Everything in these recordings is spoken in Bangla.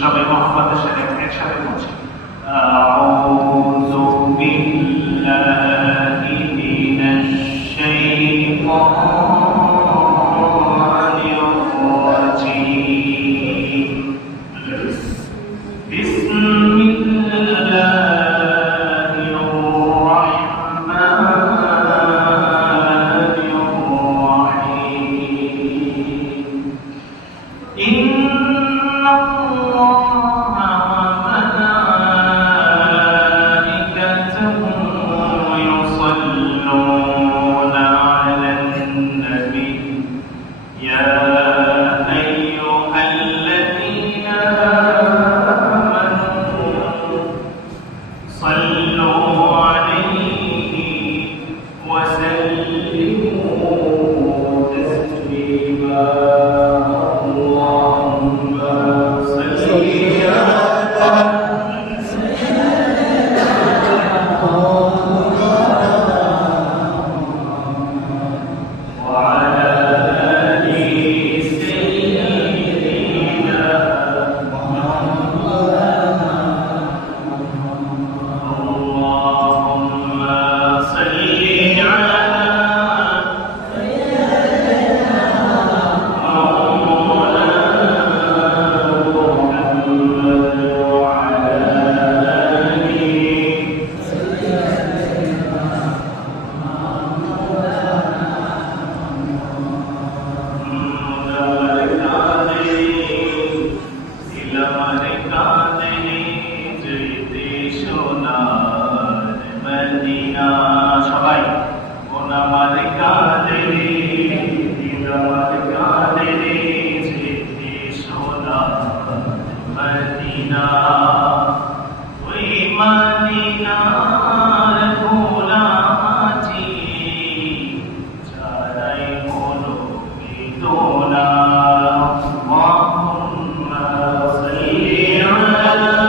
সবাই মহব্বতের সাথে একসাথে বলছি আউযু বিল্লাহি মিনাশ শাইতানির রাজীম বিসমিল্লাহির রাহমানির রাহিম সবাই মদিনা ওই মদিনার গোলামাটি যারাই হলো বেদনা আল্লাহুম্মা সাল্লি আলা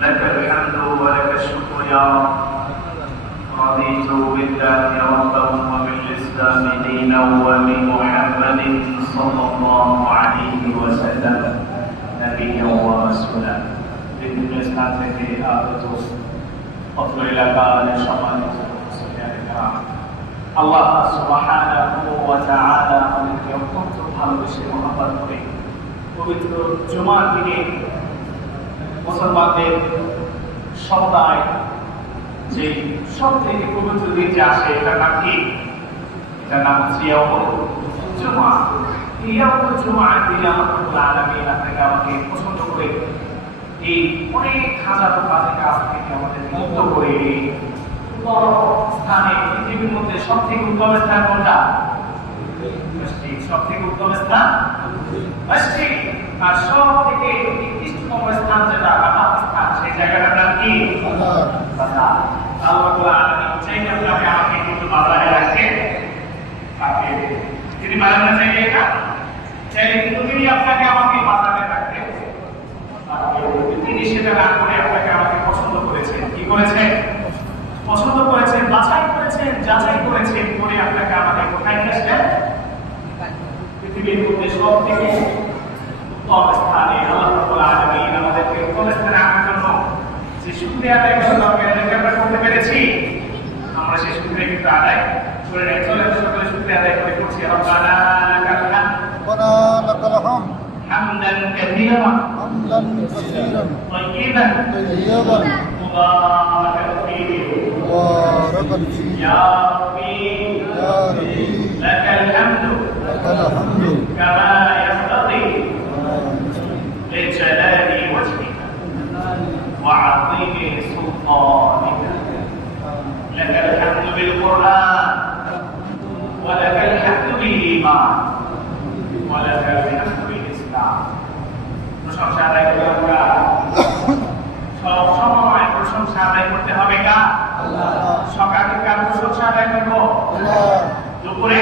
لك الحمد ولك الشكر يا رب رضيت بالله ربا وبالإسلام دينا وبمحمد صلى الله عليه وسلم نبيا ورسولا বিভিন্ন স্থান থেকে আগত অত্র এলাকার সম্মানিত আল্লাহ সুবহানাহু ওয়া তাআলা আমাদেরকে অত্যন্ত ভালোবেসে মহব্বত করে পবিত্র জুমার দিনে মুসলমানদের সপ্তাহে যে সব থেকে পবিত্র দিন যে আসে এটার নাম কি? এটার নাম হচ্ছে ইয়াউমুল জুমআ। ইয়াউমুল জুমআর দিনে আল্লাহ রাব্বুল আলামিন আপনাকে আমাকে পছন্দ করে এই অনেক হাজারো কাজ থেকে আমাদের মুক্ত করে স্থানে পৃথিবীর মধ্যে সব থেকে উত্তম স্থান কোনটা? মসজিদ। সব থেকে উত্তম স্থান মসজিদ। আর সব থেকে নিকৃষ্টতম স্থান যেটা স্থান সেই জায়গাটার নাম কি? বাজার। আল্লাহ রাব্বুল আলামিন চাইলে আপনাকে আমাকে কিন্তু বাজারে রাখতে পারবে। তিনি মানেন না চাইলে এটা চাইলে কিন্তু তিনি আপনাকে আমাকে বাজারে রাখতে পারবে। তিনি সেটা না করে আপনাকে আমাকে পছন্দ করেছেন। কি করেছেন? পছন্দ করেছেন, বাছাই করেছেন, যাচাই করেছেন করে আপনাকে আমাকে কোথায় নিয়ে আসলেন? পৃথিবীর মধ্যে সব থেকে উত্তম স্থানে আল্লাহ রাব্বুল আলামিন আমাদেরকে উত্তম স্থানে আনার জন্য যে শুকরিয়া আদায় করা দরকার এটাকে আমরা করতে পেরেছি। আমরা সেই শুকরিয়া কিন্তু আদায় করে নাই। চলে সকলে শুকরিয়া আদায় করে করছি। রব্বানা লাকাল হামদ হামদান কাসীরান طيبا مباركا فيه يا ربي لك الحمد كما ينبغي لجلال وجهك وعظيم سلطانك لك الحمد بالقرآن ولك الحمد بالإيمان ولك الحمد بالإسلام প্রশংসা আদায় করে আমরা সব সময় প্রশংসা আদায় করতে হবে কা? আল্লাহ। সকালে কার প্রশংসা আদায় করবো? আল্লাহ। দুপুরে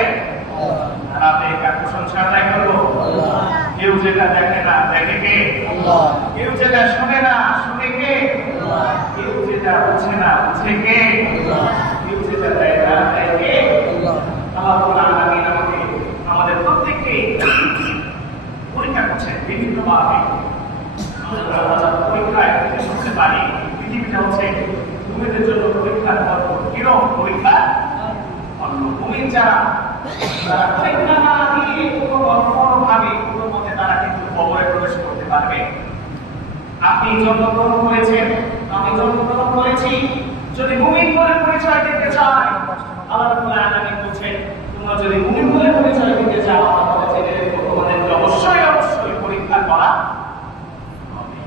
রাতে কার প্রশংসা আদায় করবো? আল্লাহ। কেউ যেটা দেখে না দেখে কে? আল্লাহ। কেউ যেটা শুনে না শুনে কে? আল্লাহ। কেউ যেটা বুঝে না বুঝে কে? আল্লাহ। কেউ যেটা দেয় না দেয় কে? আল্লাহ। আল্লাহ রাব্বুল আলামিন আমাদের প্রত্যেককে পরীক্ষা করছেন বিভিন্নভাবে। পরীক্ষায় বুঝতে পারি পৃথিবীটা হচ্ছে ভূমিদের জন্য পরীক্ষার পর্ব। কিরকম পরীক্ষা? ভূমির যারা পরীক্ষা না দিয়ে কোনোভাবে কোনো মতে তারা কিন্তু কবরে প্রবেশ করতে পারবে। আপনি জন্মগ্রহণ করেছেন, আমি জন্মগ্রহণ করেছি। যদি মুমিন বলে পরিচয় দিতে চায় আল্লাহ রাব্বুল আলামিন বলেন তোমরা যদি মুমিন বলে পরিচয় দিতে চাও তাহলে জেনে রেখো তোমাদেরকে অবশ্যই অবশ্যই পরীক্ষা করা হবে।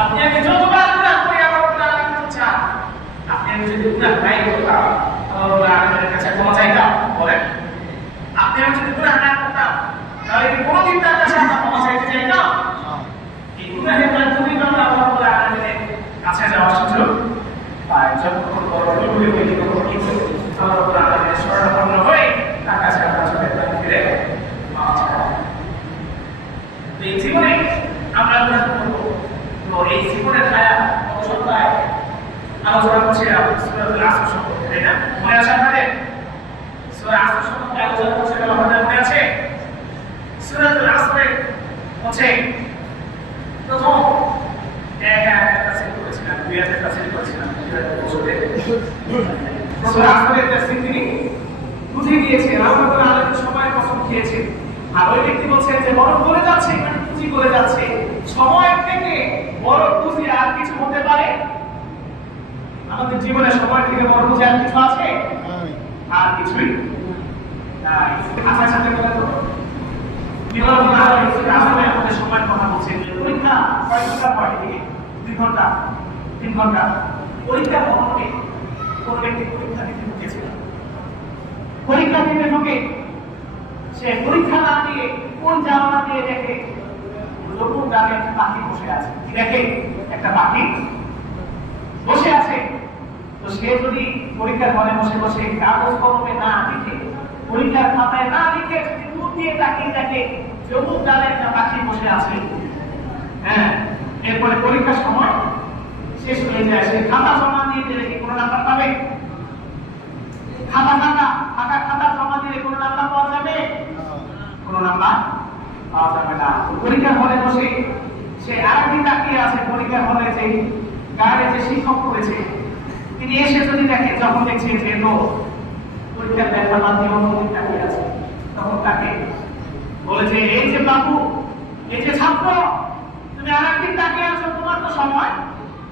আপনি আগে যতবার গুনাহ করে আল্লাহ রাব্বুল আলামিন চান, আপনি যদি গুনাহ নাই করতাম আল্লাহ রাব্বুল আলামিনের কাছে ক্ষমা চাইতাম বলেন? আপনি যদি গুনাহ না করতাম তাহলে কি কোনোদিন তার কাছে আমরা ক্ষমা চাইতে চাইতাম? এই গুনাহের মাধ্যমে আমরা আল্লাহ রাব্বুল আলামিনের কাছে যাওয়ার সুযোগ পাই। যতক্ষণ বড় ভুল হয়ে গেল কিন্তু আল্লাহ রাব্বুল আলামিনের শরণাপন্ন হয়ে তার কাছে আমরা চলে ফিরে মাফ চাই। এই জীবনে আমরা গুনাহ করব, তো এই জীবনের হায়াত অবসরটায় আলোচনা করছিলাম সূরাতুল আসর সম্পর্কে, তাই না? মনে আছে আপনাদের? সূরা আসর সম্পর্কে আলোচনা করছিলাম, আপনাদের মনে আছে? সূরাতুল আসরে হচ্ছে প্রথম এক আয়াত তাফসীর করেছিলাম, দুই আয়াত তাফসীর করেছিলাম। সূরা আসরের তাফসীর তিনি বুঝে গিয়েছেন, আল্লাহ তাআলা আলাদা সময়ের কসম খেয়েছেন। আর ওই ব্যক্তি বলছেন যে বড় করে যাচ্ছে, মানে পুঁজি করে যাচ্ছে। সময় থেকে বড় পুঁজি আর কিছু হতে পারে? আমাদের জীবনে সময় থেকে বড় পুঁজি আর কিছু আছে? আর কিছুই নাই। আচ্ছা সাথে কথা তো আসলে আমাদের সময়ের কথা বলছেন। পরীক্ষা কয় ঘন্টা হয়? 2 ঘন্টা 3 ঘন্টা। পরীক্ষা কখনোই কোন ব্যক্তি পরীক্ষা দিতে ঢুকেছিল, পরীক্ষা দিতে ঢুকে সে পরীক্ষা না দিয়ে কোন জানলা দিয়ে দেখে নতুন ডালে একটা পাখি বসে আছে। কি দেখে? একটা পাখি বসে আছে। তো সে যদি পরীক্ষার হলে বসে বসে কাগজ কলমে না লিখে, পরীক্ষার খাতায় না লিখে যদি দূর দিয়ে তাকিয়ে দেখে নতুন ডালে একটা পাখি বসে আছে, হ্যাঁ, এর এরপরে পরীক্ষার সময় শেষ হয়ে যায়, সে খাতা জমা দিয়ে দিলে কি কোনো নাম্বার পাবে? খাতা জমা দিলে কোনো নাম্বার পাওয়া যাবে? কোনো নাম্বার পাওয়া যাবে না। পরীক্ষার হলে বসে সে আরেকদিন তাকিয়ে আছে, পরীক্ষার হলে যে গাড়ি যে শিক্ষক করেছে তিনি এসে যদি দেখে, যখন দেখছে যে তো পরীক্ষার দেখার মাধ্যমে অন্যদিন তাকিয়ে আছে, তখন তাকে বলে যে এই যে বাবু, এই যে ছাত্র, তুমি আরেকদিন তাকিয়ে আছো, তোমার তো সময়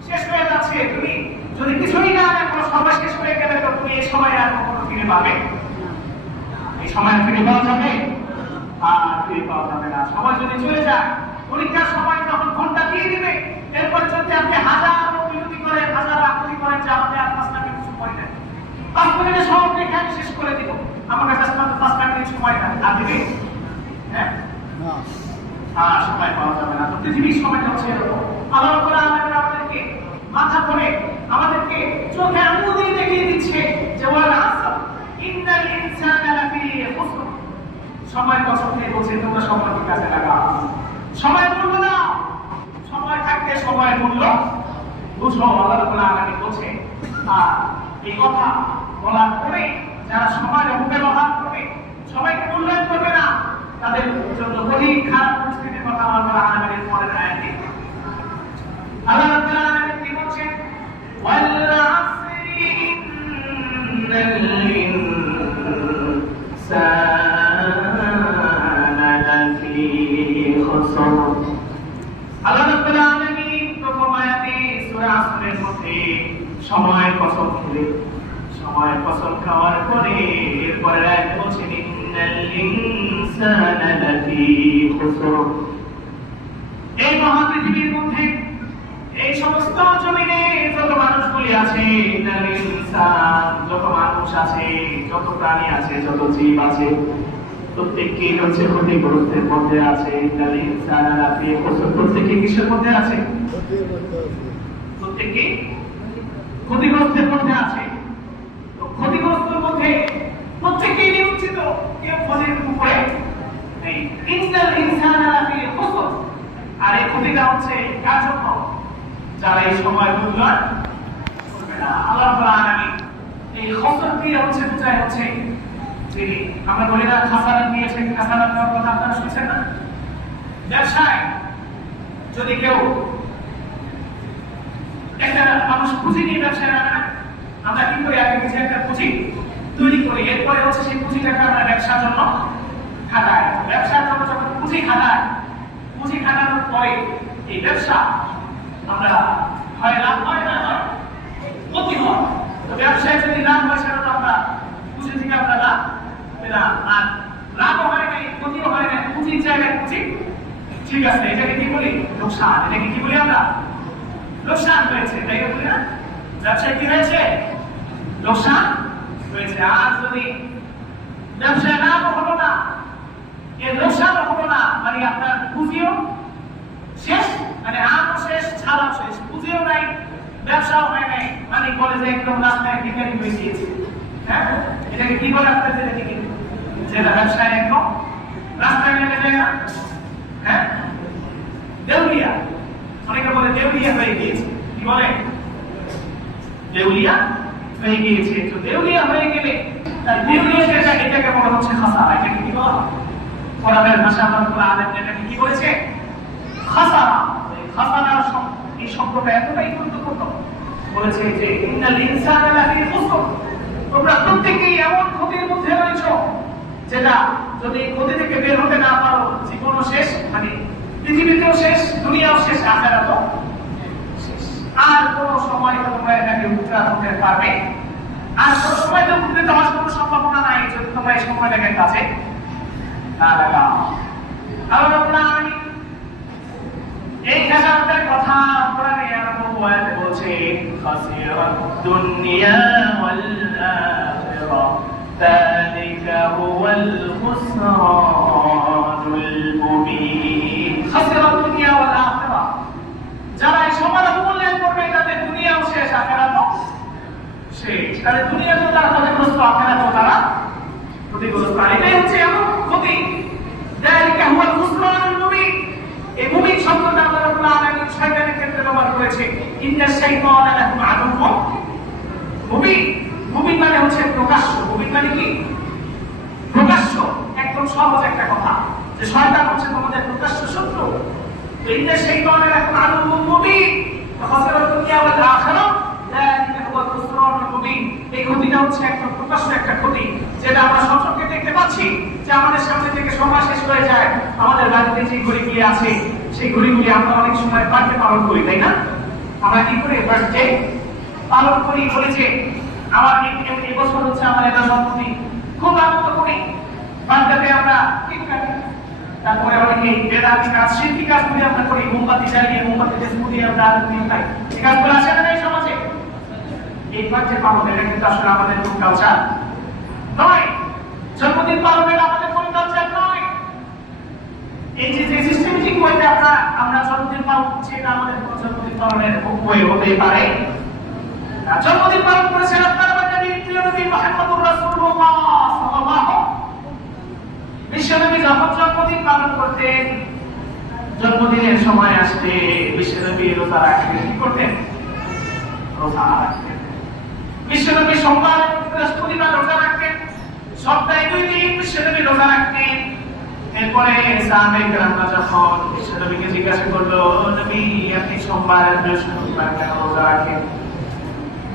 শেষ হয়ে যাচ্ছে, তুমি যদি কিছুই না দেখো, সময় শেষ হয়ে গেলে তো তুমি এই সময় আর কখনো ফিরে পাবে? এই সময় ফিরে পাওয়া যাবে? আর ফিরে পাওয়া যাবে না। সময় যদি চলে যায়, পরীক্ষার সময় যখন ঘন্টা দিয়ে দিবে, এরপর যদি আপনি হাজার বিরতি করেন, হাজার আকুতি করেন যে আমাদের আর 5 মিনিট সময় দেন, 5 মিনিটে সব লেখা আমি শেষ করে দিব, আমার কাছে 5 মিনিট সময় দেন, আর দিবে? হ্যাঁ, সময় পাওয়া যাবে না। তো পৃথিবীর সময়টা হচ্ছে এরকম। আল্লাহ রাব্বুল আলামিন আমাদেরকে মাথা ধরে, আমাদেরকে চোখে আঙুল দিয়ে দেখিয়ে দিচ্ছে যে ওয়াল আসর ইন্নাল ইনসানা লাফি খুসর। সময় কসম দিয়ে বলছে তোমরা সময়কে কাজে লাগাও, সময় মূল্য দাও, সময় থাকতে সময় মূল্য বুঝো। আল্লাহ রাব্বুল আলামিন বলছে, আর এই কথা বলার পরে যারা সময়ের অপব্যবহার করবে, সময়কে মূল্যায়ন করবে না, তাদের জন্য কঠিন খারাপ পরিস্থিতির কথা আল্লাহ রাব্বুল আলামিনের পরের আয়াতে আল্লাহ রাব্বুল আলামিন কি বলছেন? ওয়াল আসরি ইন্নাল ইনসানা লাফি খুসর। আল্লাহ রাব্বুল আলামিন প্রথম আয়াতে সূরা আসরের মধ্যে সময়ের কসম খেলে, সময়ের কসম খাওয়ার পরে এরপরে আয়াতে বলছেন ইন্নাল ইনসানা লাফি খুসর। এই মহাপৃথিবীর মধ্যে, এই সমস্ত জমিনে যত মানুষগুলি আছে, ইন্নাল ইনসান, যত মানুষ আছে, যত প্রাণী আছে, যত জীব আছে, প্রত্যেককেই হচ্ছে ক্ষতিগ্রস্তের মধ্যে আছে। ইন্নাল ইনসানা লাফি খুসর। প্রত্যেকে কিসের মধ্যে আছে? প্রত্যেকে ক্ষতিগ্রস্তের মধ্যে আছে। তো ক্ষতিগ্রস্তের মধ্যে প্রত্যেকেই নিয়োজিত, কেউ ক্ষতির উপরে নেই। ইন্নাল ইনসানা লাফি খুসর। আর এই ক্ষতিটা হচ্ছে কার জন্য? যারা এই সময় মূল্যায়ন করবে না। আল্লাহ রাব্বুল আলামিন এই খুসর দিয়ে হচ্ছে বোঝায় হচ্ছে যে আমরা বলি না খাসারা দিয়েছেন, খাসারা দেওয়ার কথা আপনারা শুনছেন না? ব্যবসায় যদি কেউ একটা মানুষ পুঁজি নিয়ে ব্যবসায় নামে না, আমরা কি করি? আগে কিছু একটা পুঁজি তৈরি করি, এরপরে হচ্ছে সেই পুঁজিটাকে আমরা ব্যবসার জন্য খাটাই। ব্যবসার জন্য যখন পুঁজি খাটাই, পুঁজি খাটানোর পরে এই ব্যবসা আমরা হয় লাভ হয় না হয় ক্ষতি হয়। তো ব্যবসায় যদি লাভ হয় সেটা তো আমরা পুঁজি থেকে আমরা লাভ পেলাম, আর লাভও হয় নাই, ক্ষতিও হয় নাই, পুঁজির জায়গায় পুঁজি ঠিক আছে, এটাকে কি বলি? লোকসান। এটাকে কি বলি আমরা? লোকসান হয়েছে, তাই বলি না? ব্যবসায় কি হয়েছে? লোকসান হয়েছে। আর যদি ব্যবসায় লাভও হলো না, এর লোকসানও হলো না, মানে আপনার পুঁজিও শেষ, মানে আমও শেষ, ছাড়াও শেষ, পুঁজিও নাই, ব্যবসাও হয় নাই, মানে কলেজে একদম রাস্তায় ভিখারি হয়ে গিয়েছে। হ্যাঁ, এটাকে কি বলে আপনার? যেটা ব্যবসায় একদম রাস্তায় নেমে যায় না, হ্যাঁ, দেউলিয়া। অনেকে বলে দেউলিয়া হয়ে গিয়েছে। কি বলে? দেউলিয়া হয়ে গিয়েছে। তো দেউলিয়া হয়ে গেলে দেউলিয়া এটাকে বলা হচ্ছে খাসারা। এটাকে কি বলা? কোরআনের ভাষা আল্লাহ আলেম এটাকে কি বলেছে? খাসারা। এই খাসারার এই শব্দটা এতটাই গুরুত্বপূর্ণ, বলেছে যে ইন্নাল ইনসানা লাফি খুসর। তোমরা প্রত্যেকেই এমন ক্ষতির মধ্যে রয়েছো যেটা যদি ক্ষতি থেকে বের হতে না পারো, জীবনও শেষ, মানে পৃথিবীতেও শেষ, দুনিয়াও শেষ, আখিরাতও শেষ। আর কোনো সময় তোমরা এটাকে উত্তরা হতে পারবে, আর কোনো সময় তো উত্তরিত হওয়ার কোনো সম্ভাবনা নাই যদি তোমরা এই সময়টাকে কাজে না লাগাও। আল্লাহ রাব্বুল আলামিন এই খেসারতের কথা কোরআনে আরো আয়াতে বলছে, খাসিরাত দুনিয়া ওয়াল আখিরা যালিকা হুয়াল খুসরানুল মুবিন। খাসিরাত দুনিয়া ওয়াল আখিরা, যারা এই সময়ের মূল্যায়ন করবে তাদের দুনিয়াও শেষ, আখিরাতও শেষ। তাহলে দুনিয়াতে তারা ক্ষতিগ্রস্ত, আখিরাতেও তারা ক্ষতিগ্রস্ত। এটাই হচ্ছে এমন ক্ষতি, যালিকা হুয়াল খুসরানুল মুবিন। এই মুবিন শব্দটা আল্লাহ রাব্বুল আলামিন শয়তানের করেছে ইন্না শাইতানা লাকুম আদুউম মুবিন। মুবিন মানে হচ্ছে প্রকাশ্য। মুবিন মানে কি? প্রকাশ্য। একদম সহজ একটা কথা যে শয়তান হচ্ছে তোমাদের প্রকাশ্য শত্রু। তো ইন্না শাইতানা লাকুম আদুউম মুবিন ফাখাসিরা দুনিয়া ওয়াল আখিরা যালিকা হুয়া খুসরানুল মুবিন। এই ক্ষতিটা হচ্ছে একদম প্রকাশ্য একটা ক্ষতি, যেটা আমরা সবসময় দেখতে পাচ্ছি যে আমাদের সামনে থেকে সময় শেষ হয়ে যায়। আমাদের বাড়িতে যে ঘড়িগুলি আছে সেই ঘড়িগুলি আমরা অনেক সময় বাড়িতে পালন করি, তাই না? আমরা কি করে বাড়িতে পালন করি? বলেছে আমার এই বছর হচ্ছে আমার এটা জন্মদিন, খুব আনন্দ করি। বাড়িতে আমরা কেক কাটি, তারপরে অনেকে বেদাতি কাজ, শিল্পী কাজগুলি আমরা করি, মোমবাতি জ্বালিয়ে মোমবাতি দিয়ে আমরা আনন্দ পাই। এই কাজগুলো আছে না এই সমাজে? এই বাড়িতে পালন, এটা কিন্তু আসলে আমাদের কোন কালচার নয়। জন্মদিন পালনের আমাদের কোন কালচার নয়। এই যে সিস্টেমেটিক ওয়েতে আমরা জন্মদিন পালন করছি, এটা আমাদের কোন জন্মদিন পালনের ওয়ে হতে পারে? জন্মদিন পালন করেছেন আপনার নবী প্রিয় নবী মুহাম্মদুর রাসূলুল্লাহ সাল্লাল্লাহু। বিশ্বনবী যখন জন্মদিন পালন করতেন, জন্মদিনের সময় আসলে বিশ্বনবী রোজা রাখতেন। কি করতেন? রোজা রাখতেন। বিশ্বনবী সোমবার বৃহস্পতিবার রোজা রাখতেন। সপ্তাহে 2 দিন বিশ্বনবী রোজা রাখতেন। এরপরে সাহাবায়ে কেরামরা যখন বিশ্বনবীকে জিজ্ঞাসা করলো, নবী আপনি সোমবার আর বৃহস্পতিবার কেন রোজা রাখেন?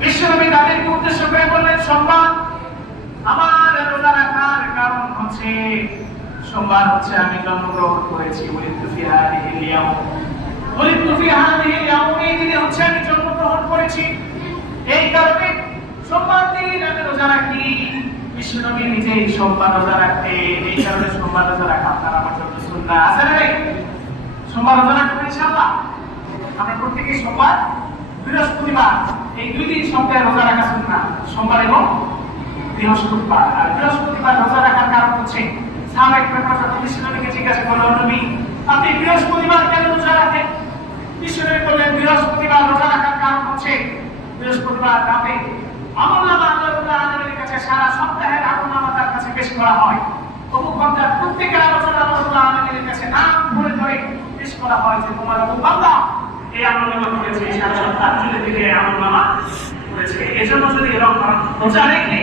বিশ্বনবী তাদেরকে উদ্দেশ্য করে বললেন, সোমবার আমার রোজা রাখার কারণ হচ্ছে সোমবার হচ্ছে আমি জন্মগ্রহণ করেছি, উলিদতু ফি হাযিহিল ইয়াউম, উলিদতু ফি হাযিহিল ইয়াউম, এই দিনে হচ্ছে আমি জন্মগ্রহণ করেছি, এই কারণে সোমবার দিন আমি রোজা রাখি। বিশ্বনবী নিজেই সোমবার রোজা রাখতেন, এই কারণে সোমবার রোজা রাখা আপনার আমার জন্য সুন্নাহ। আছে না ভাই? সোমবার রোজা রাখবো ইনশাআল্লাহ। আমরা প্রত্যেকেই সোমবার বৃহস্পতিবার এই 2 দিন সপ্তাহে রোজা রাখা সুন্নাহ, সোমবার এবং বৃহস্পতিবার। আর বৃহস্পতিবার রোজা রাখার কারণ হচ্ছে সাহাবায়ে কেরামরা যখন বিশ্বনবীকে জিজ্ঞাসা করলেন, নবী আপনি বৃহস্পতিবার কেন রোজা রাখেন? বিশ্বনবী বললেন, বৃহস্পতিবার রোজা রাখার কারণ হচ্ছে বৃহস্পতিবার রাতে আমলনামা আল্লাহ তাআলা আলামিনের কাছে সারা সপ্তাহের আমলনামা তার কাছে পেশ করা হয়। তবু বান্দার প্রত্যেকের আলোচনা আল্লাহ তাআলা আলামিনের কাছে নাম ধরে ধরে পেশ করা হয় যে তোমার বান্দা এই আমলনামা করেছে, সারা সপ্তাহ জুড়ে থেকে আমলনামা করেছে। এজন্য যদি এরকম রোজা রেখে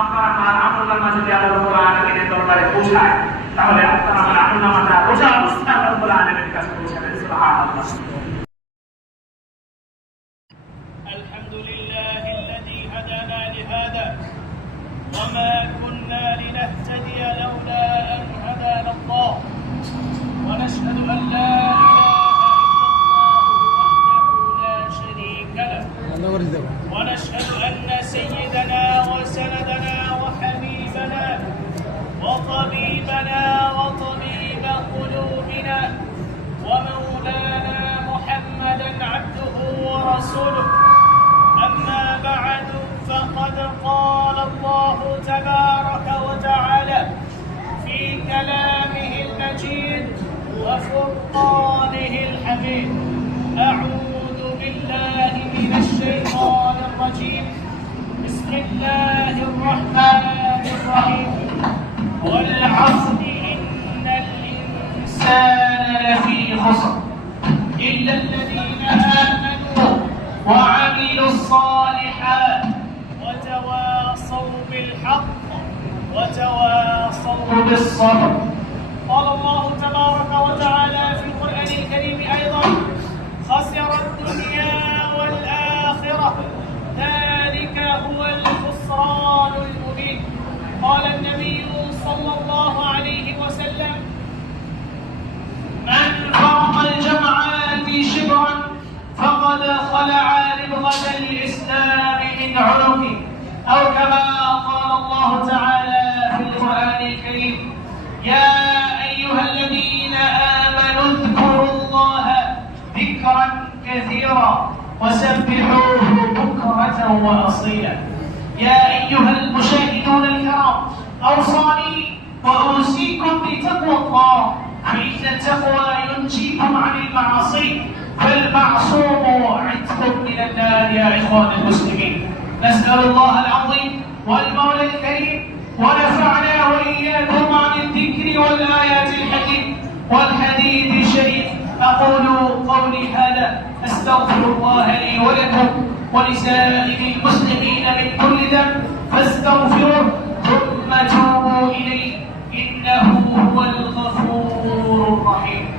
আপনার আমার আমলনামা যদি আল্লাহ তাআলা আলামিনের দরবারে পৌঁছায়, তাহলে আপনার আমার আমলনামাটা রোজা অবস্থায় আল্লাহ তাআলা আলামিনের কাছে পৌঁছাবে। সুবহানাল্লাহ। الحمد لله الذي هدانا لهذا وما كنا لنهتدي لولا أن هدانا الله ونشهد أن لا ونشهد أن سيدنا وسندنا وحبيبنا وطبيبنا وطبيب قلوبنا ومولانا محمدا عبده ورسوله. أما بعد فقد قال الله تبارك وتعالى في كلامه المجيد وفرقانه الحميد: أعوذ بالله من الشيطان الرجيم، بسم الله الرحمن الرحيم، والعصر إن الإنسان لفي خسر إلا الذين آمنوا وعملوا الصالحات وتواصوا بالحق وتواصوا بالصبر. قال الله تبارك وتعالى في القرآن الكريم أيضا: خسر الدنيا والآخرة ذلك هو الخسران المبين. قال النبي صلى الله عليه وسلم: من فرق الجمعات شبرا فقد خلع ربغة الإسلام من عنقه، أو كما قال الله تعالى في القرآن الكريم: يا أيها الذين آمنوا اذكروا الله ذكرا كثيرا وسبحوه بكرة وأصيلا. يا أيها المشاهدون الكرام، أوصاني وأوصيكم بتقوى الله، فإن التقوى ينجيكم عن المعاصي، فالمعصوم عتق من النار يا إخوان المسلمين. نسأل الله العظيم والمولى الكريم ونفعنا وإياكم عن الذكر والآيات الحكيم والحديث الشريف. أقول قولي هذا أستغفر الله لي ولكم ولسائر المسلمين من كل ذنب فاستغفروه ثم توبوا إليه إنه هو الغفور الرحيم.